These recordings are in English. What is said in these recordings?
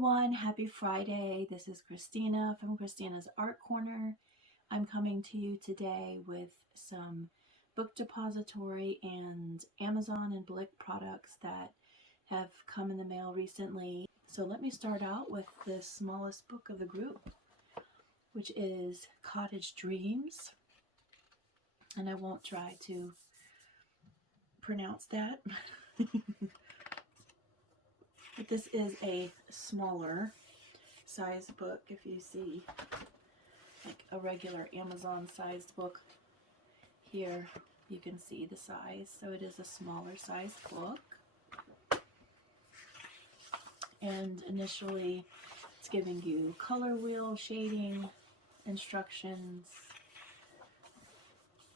everyone, happy Friday. This is Kristina from Kristina's Art Corner. I'm coming to you today with some book depository and Amazon and Blick products that have come in the mail recently. So let me start out with the smallest book of the group, which is Cottage Dreams. And I won't try to pronounce that. But this is a smaller size book. If you see like a regular Amazon sized book here, you can see the size. So it is a smaller sized book. And initially it's giving you color wheel shading instructions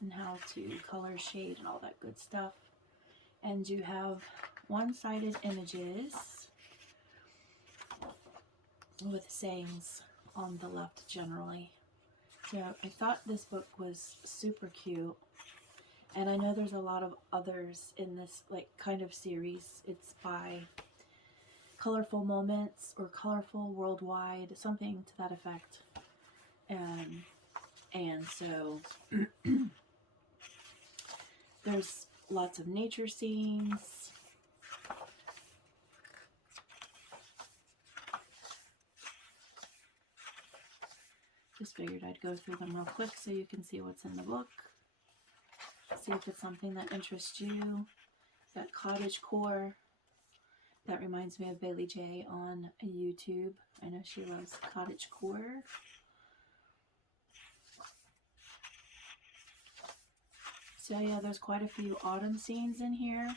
and how to color shade and all that good stuff. And you have one-sided images with sayings on the left generally. So I thought this book was super cute, and I know there's a lot of others in this like kind of series. It's by Colorful Moments or Colorful Worldwide, something to that effect. And so there's lots of nature scenes. Just figured I'd go through them real quick so you can see what's in the book. See if it's something that interests you. That cottage core. That reminds me of Bailey J on YouTube. I know she loves cottage core. So yeah, there's quite a few autumn scenes in here.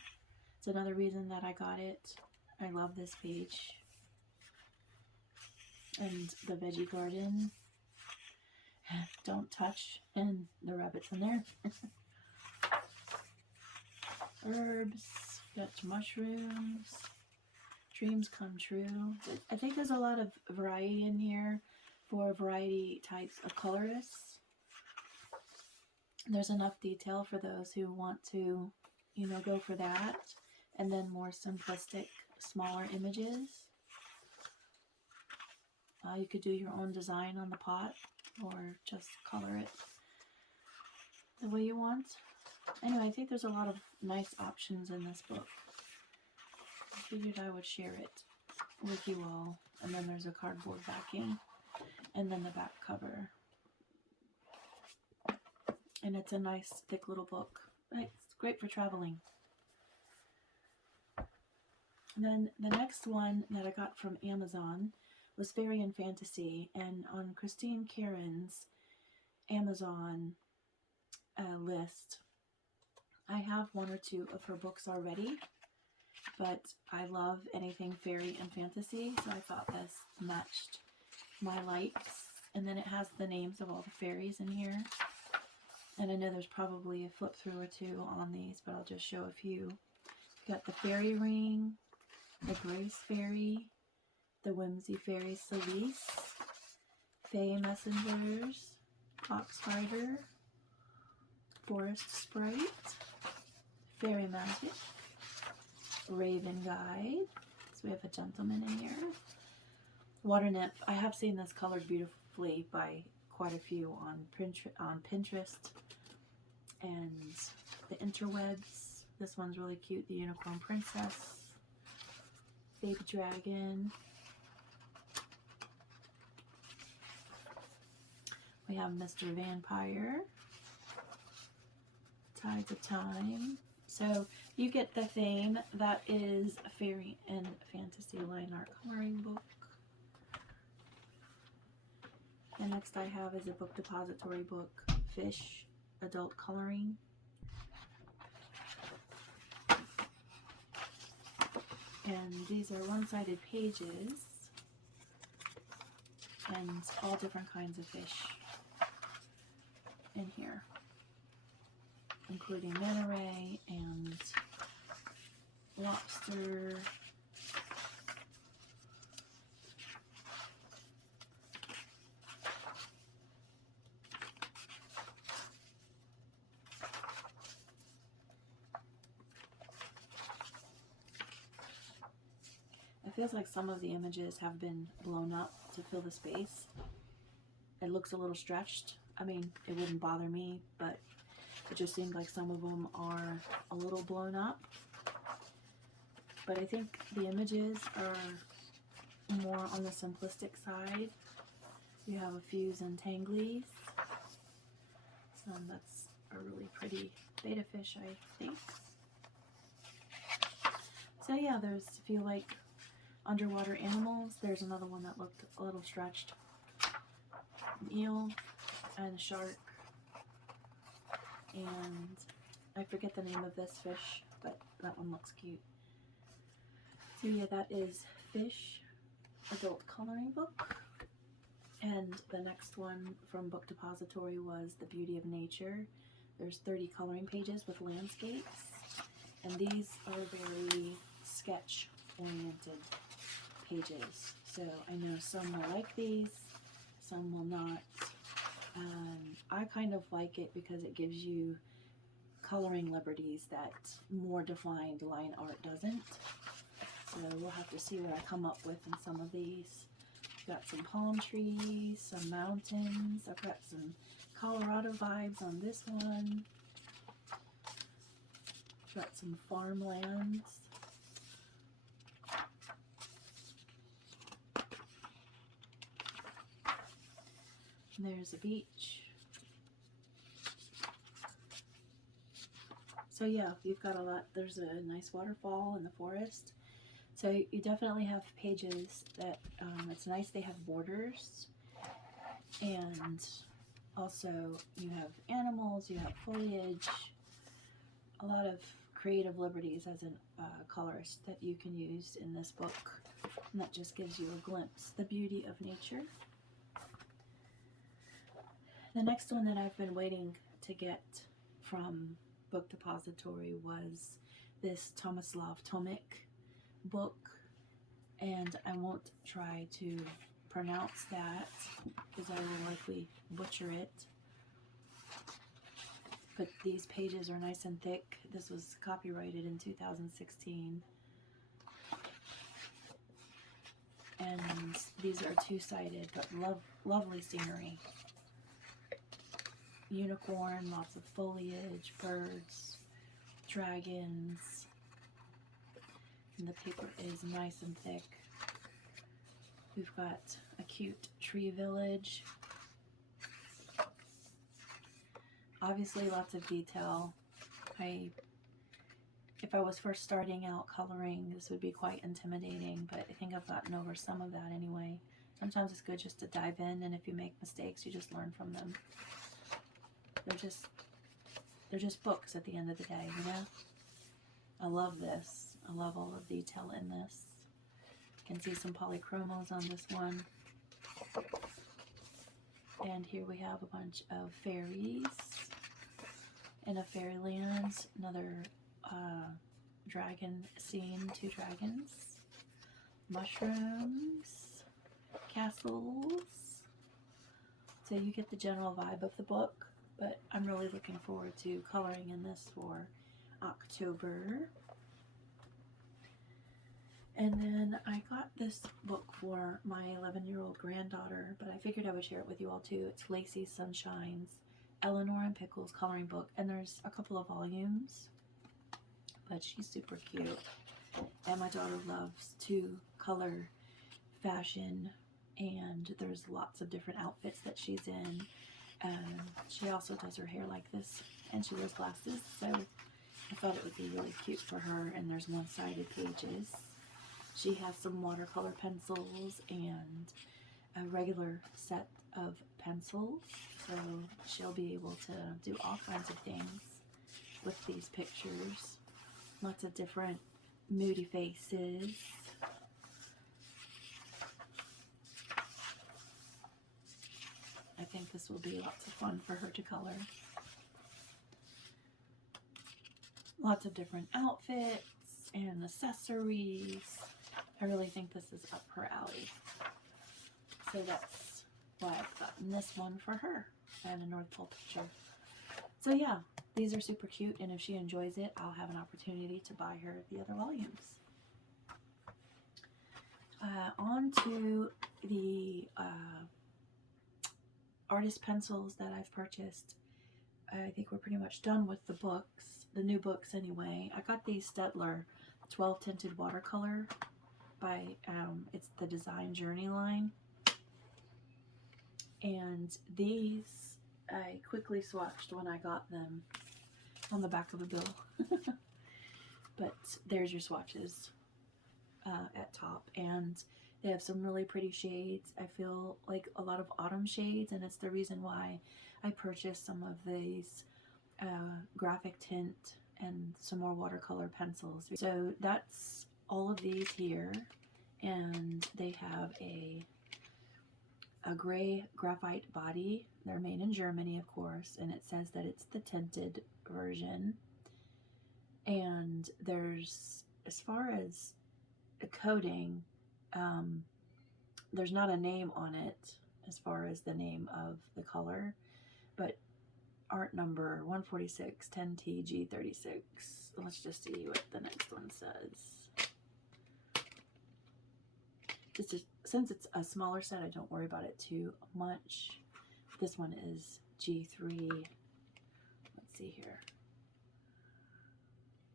It's another reason that I got it. I love this page. And the veggie garden. Don't touch, and the rabbit's in there. Herbs, got mushrooms, dreams come true. I think there's a lot of variety in here for variety types of colorists. There's enough detail for those who want to, go for that. And then more simplistic, smaller images. You could do your own design on the pot or just color it the way you want. Anyway, I think there's a lot of nice options in this book. I figured I would share it with you all. And then there's a cardboard backing and then the back cover. And it's a nice thick little book. It's great for traveling. And then the next one that I got from Amazon was Fairy and Fantasy, and on Christine Karen's Amazon list, I have one or two of her books already, but I love anything fairy and fantasy, so I thought this matched my likes. And then it has the names of all the fairies in here, and I know there's probably a flip through or two on these, but I'll just show a few. You've got the Fairy Ring, the Grace Fairy, the Whimsy Fairy Celise, Fae Messengers, Foxfighter, Forest Sprite, Fairy Magic, Raven Guide. So we have a gentleman in here. Water Nymph. I have seen this colored beautifully by quite a few on Pinterest and the interwebs. This one's really cute. The Unicorn Princess, Baby Dragon. We have Mr. Vampire, Tides of Time. So you get the theme. That is a fairy and fantasy line art coloring book. And next I have is a book depository book, Fish Adult Coloring. And these are one-sided pages and all different kinds of fish in here, including manta ray and lobster. A feels like some of the images have been blown up to fill the space. It looks a little stretched. I mean, it wouldn't bother me, but it just seemed like some of them are a little blown up. But I think the images are more on the simplistic side. You have a few Zentanglies. That's a really pretty betta fish, I think. So yeah, there's, if you like underwater animals, there's another one that looked a little stretched. An eel and a shark. And I forget the name of this fish, but that one looks cute. So yeah, that is Fish Adult Coloring Book. And the next one from Book Depository was The Beauty of Nature. There's 30 coloring pages with landscapes. And these are very sketch-oriented pages. So I know some will like these, some will not. I kind of like it because it gives you coloring liberties that more defined line art doesn't. So we'll have to see what I come up with in some of these. Got some palm trees, some mountains. I've got some Colorado vibes on this one. Got some farmlands. And there's a beach. So yeah, you've got a lot. There's a nice waterfall in the forest. So you definitely have pages that, it's nice they have borders, and also you have animals, you have foliage, a lot of creative liberties as a colorist that you can use in this book, and that just gives you a glimpse, the beauty of nature. The next one that I've been waiting to get from Book Depository was this Tomislav Tomic book, and I won't try to pronounce that because I will likely butcher it. But these pages are nice and thick. This was copyrighted in 2016. And these are two-sided, but lovely scenery. Unicorn, lots of foliage, birds, dragons. And the paper is nice and thick. We've got a cute tree village. Obviously lots of detail. If I was first starting out coloring, this would be quite intimidating, but I think I've gotten over some of that anyway. Sometimes it's good just to dive in, and if you make mistakes, you just learn from them. They're just books at the end of the day, you know? I love this. I love all the detail in this. You can see some polychromos on this one. And here we have a bunch of fairies in a fairyland. Another dragon scene, 2 dragons. Mushrooms. Castles. So you get the general vibe of the book, but I'm really looking forward to coloring in this for October. And then I got this book for my 11-year-old granddaughter, but I figured I would share it with you all too. It's Lacey Sunshine's Eleanor and Pickles coloring book, and there's a couple of volumes, but she's super cute. And my daughter loves to color fashion, and there's lots of different outfits that she's in. And she also does her hair like this, and she wears glasses, so I thought it would be really cute for her. And there's one-sided pages. She has some watercolor pencils and a regular set of pencils, so she'll be able to do all kinds of things with these pictures. Lots of different moody faces. I think this will be lots of fun for her to color. Lots of different outfits and accessories. I really think this is up her alley. So that's why I've gotten this one for her, and a North Pole picture. So yeah, these are super cute, and if she enjoys it, I'll have an opportunity to buy her the other volumes. On to the artist pencils that I've purchased. I think we're pretty much done with the books, the new books anyway. I got these Staedtler 12 tinted watercolor by, it's the Design Journey line. And these I quickly swatched when I got them on the back of a bill. But there's your swatches at top. And they have some really pretty shades. I feel like a lot of autumn shades, and it's the reason why I purchased some of these graphic tint and some more watercolor pencils. So that's all of these here, and they have a gray graphite body. They're made in Germany, of course, and it says that it's the tinted version. And there's, as far as a coating, there's not a name on it as far as the name of the color, but art number 146 10TG36. Let's just see what the next one says. Since it's a smaller set, I don't worry about it too much. This one is G3. Let's see here.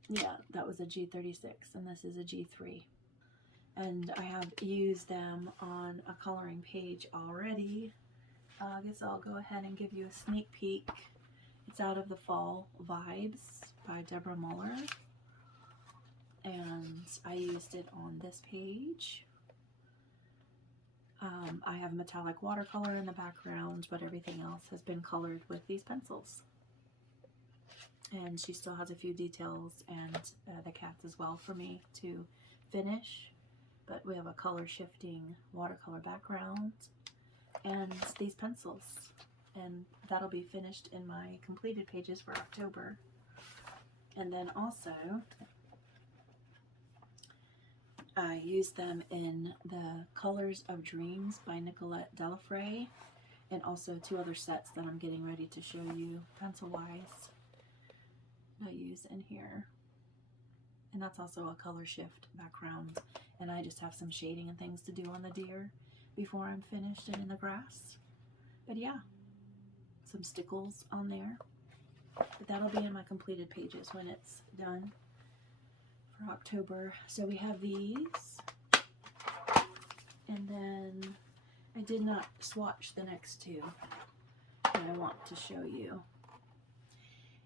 Yeah, that was a G36, and this is a G3. And I have used them on a coloring page already. I guess I'll go ahead and give you a sneak peek. It's Out of the Fall Vibes by Deborah Muller. And I used it on this page. I have metallic watercolor in the background, but everything else has been colored with these pencils. And she still has a few details and the cats as well for me to finish. But we have a color shifting watercolor background and these pencils. And that'll be finished in my completed pages for October. And then also, I used them in the Colors of Dreams by Nicolette Delafray, and also two other sets that I'm getting ready to show you pencil-wise I use in here. And that's also a color shift background, and I just have some shading and things to do on the deer before I'm finished and in the grass. But yeah, some stickles on there. But that'll be in my completed pages when it's done for October. So we have these, and then I did not swatch the next two that I want to show you.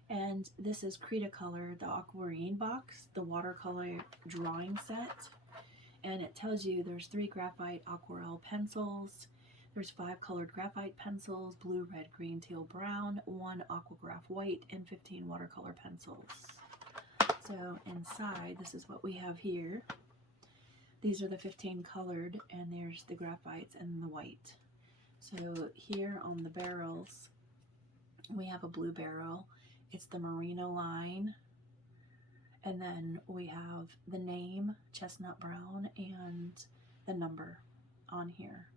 And this is Cretacolor, the Aquarino box, the watercolor drawing set. And it tells you there's 3 graphite aquarelle pencils, there's 5 colored graphite pencils, blue, red, green, teal, brown, 1 aquagraph white, and 15 watercolor pencils. So inside, this is what we have here. These are the 15 colored, and there's the graphites and the white. So here on the barrels, we have a blue barrel. It's the Merino line. And then we have the name, chestnut brown, and the number on here.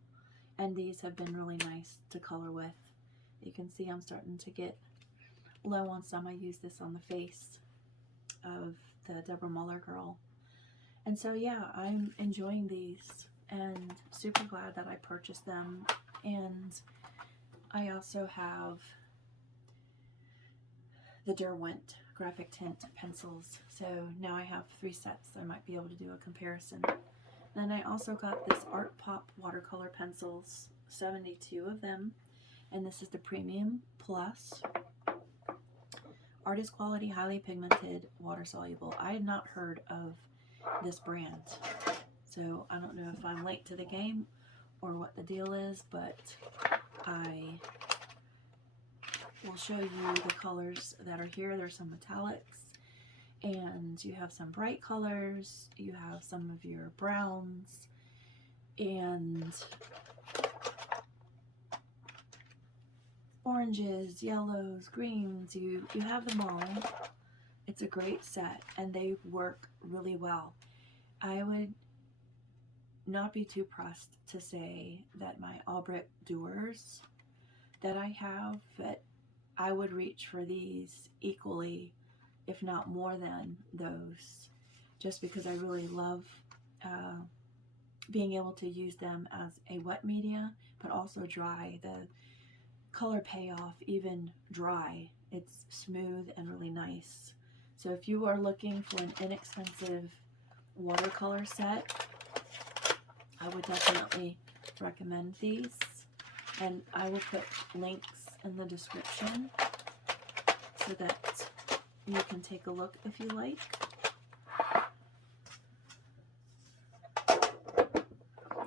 And these have been really nice to color with. You can see I'm starting to get low on some. I use this on the face of the Deborah Muller girl. And so yeah, I'm enjoying these and super glad that I purchased them. And I also have the Derwent graphic tint pencils. So now I have 3 sets. I might be able to do a comparison. Then I also got this artPOP watercolor pencils, 72 of them. And this is the Premium Plus. Artist quality, highly pigmented, water soluble. I had not heard of this brand. So I don't know if I'm late to the game or what the deal is, but I will show you the colors that are here. There's some metallics, and you have some bright colors, you have some of your browns, and oranges, yellows, greens. You have them all. It's a great set, and they work really well. I would not be too pressed to say that my Albrecht Dewars that I have, but I would reach for these equally, if not more than those, just because I really love being able to use them as a wet media, but also dry. The color payoff, even dry, it's smooth and really nice. So if you are looking for an inexpensive watercolor set, I would definitely recommend these. And I will put links in the description so that you can take a look if you like.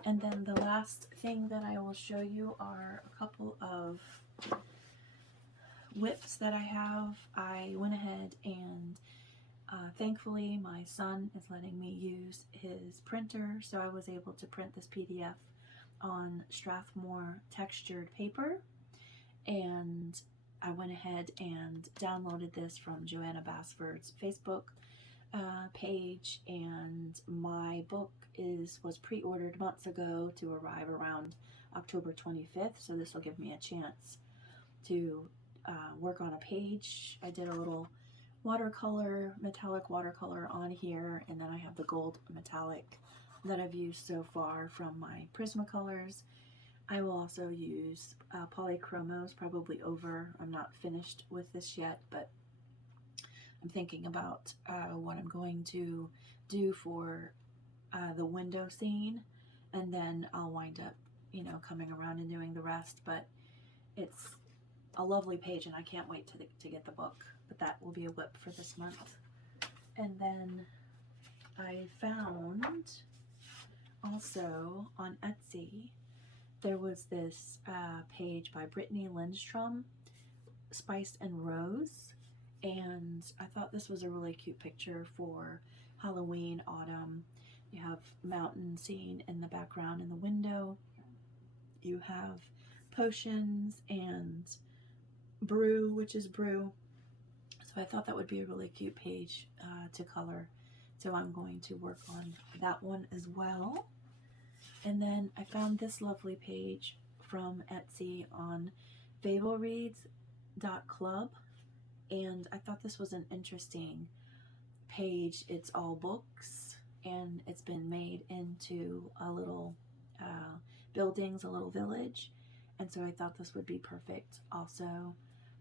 And then the last thing that I will show you are a couple of whips that I have. I went ahead and thankfully my son is letting me use his printer, so I was able to print this PDF on Strathmore textured paper, and I went ahead and downloaded this from Joanna Basford's Facebook page, and my book was pre-ordered months ago to arrive around October 25th, so this will give me a chance to work on a page. I did a little watercolor, metallic watercolor on here, and then I have the gold metallic that I've used so far from my Prismacolors. I will also use polychromos probably over. I'm not finished with this yet, but I'm thinking about what I'm going to do for the window scene, and then I'll wind up, you know, coming around and doing the rest. But it's a lovely page, and I can't wait to get the book. But that will be a whip for this month. And then I found also on Etsy, there was this page by Brittany Lindstrom, Spice and Rose, and I thought this was a really cute picture for Halloween, autumn. You have mountain scene in the background in the window. You have potions and brew, which is brew. So I thought that would be a really cute page to color. So I'm going to work on that one as well. And then I found this lovely page from Etsy on favorreads.club, and I thought this was an interesting page. It's all books, and it's been made into a little buildings, a little village, and so I thought this would be perfect also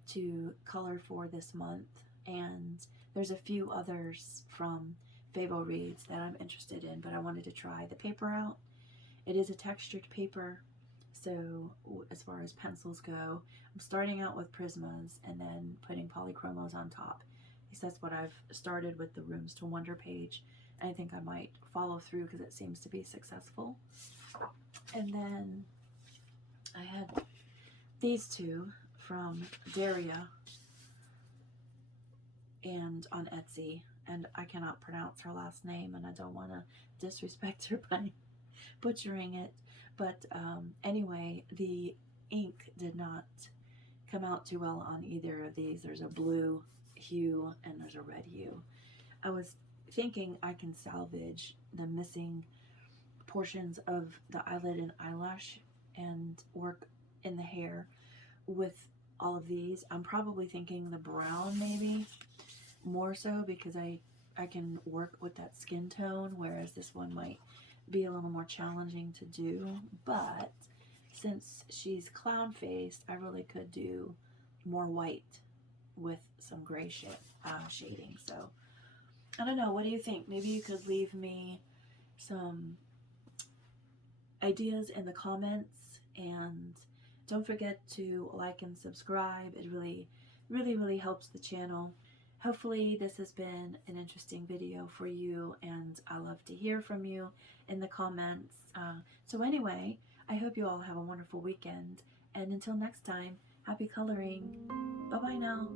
to color for this month. And there's a few others from Fable Reads that I'm interested in, but I wanted to try the paper out. It is a textured paper, so as far as pencils go, I'm starting out with Prismas and then putting polychromos on top. At least that's what I've started with the Rooms to Wonder page, and I think I might follow through because it seems to be successful. And then I had these two from Daria and on Etsy, and I cannot pronounce her last name, and I don't want to disrespect her by butchering it, but anyway, the ink did not come out too well on either of these. There's a blue hue and there's a red hue. I was thinking I can salvage the missing portions of the eyelid and eyelash and work in the hair with all of these. I'm probably thinking the brown maybe more so, because I can work with that skin tone, whereas this one might be a little more challenging to do. But since she's clown faced, I really could do more white with some gray shading. So I don't know, what do you think? Maybe you could leave me some ideas in the comments, and don't forget to like and subscribe. It really helps the channel. Hopefully this has been an interesting video for you, and I love to hear from you in the comments. So anyway, I hope you all have a wonderful weekend, and until next time, happy coloring. Bye bye now.